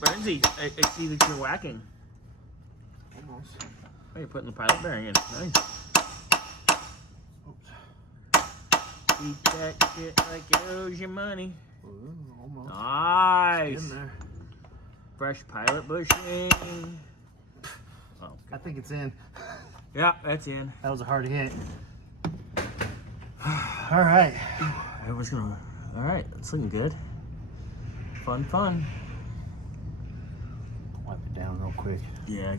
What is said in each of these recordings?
Bernsey, I see that you're whacking. Almost. Oh, you're putting the pilot bearing in. Nice. Oops. Eat that shit like it owes you money. Ooh, almost. Nice. In there. Fresh pilot bushing. Oh, I think it's in. yeah, that's in. That was a hard hit. All right. I was gonna. All right, it's looking good. Fun. Wipe it down real quick. Yeah,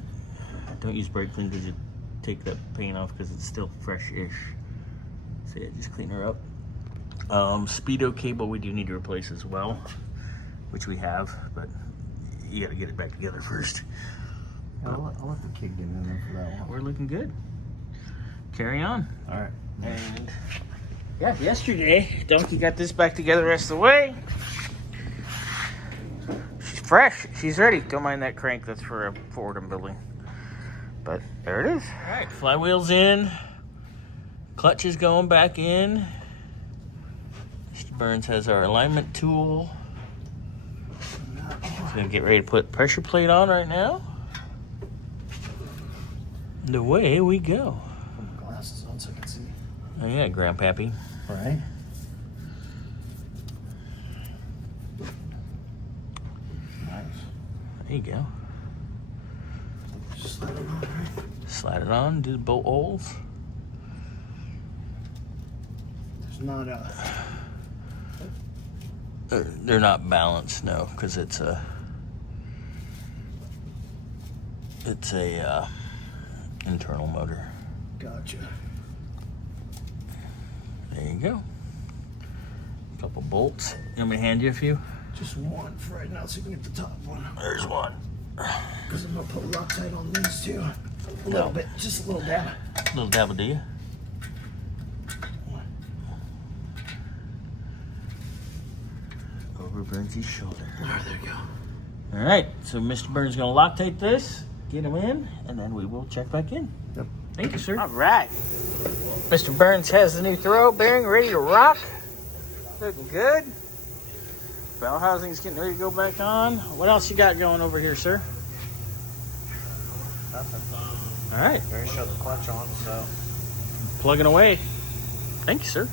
don't use brake clean because you take that paint off because it's still fresh-ish. So yeah, just clean her up. Speedo cable we do need to replace as well, which we have, but you gotta get it back together first. I'll let the kid get in there for that one. We're looking good. Carry on. All right. And yeah, yesterday, Donkey got this back together the rest of the way. She's fresh. She's ready. Don't mind that crank. That's for a Ford I'm building. But there it is. All right, flywheel's in. Clutch is going back in. Mr. Burns has our alignment tool. He's gonna get ready to put pressure plate on right now. And away we go. Put my glasses on so I can see. Oh yeah, Grandpappy. Right. Nice. There you go. Just slide it on, right? Slide it on, do the bolt holes. There's not a... They're not balanced, no, because it's a internal motor. Gotcha. There you go. Couple bolts. You want me to hand you a few? Just one for right now so you can get the top one. There's one. Because I'm going to put Loctite on these two. A No. little bit, just a little dab. Little dabble, do you? Over Burnsy's shoulder. There you go. All right, so Mr. Burns is going to Loctite this, get him in, and then we will check back in. Yep. Thank you, sir. All right. Mr. Burns has the new throw bearing ready to rock. Looking good. Bell housing's getting ready to go back on. What else you got going over here, sir? Nothing. All right. Very shut the clutch on, so. Plugging away. Thank you, sir.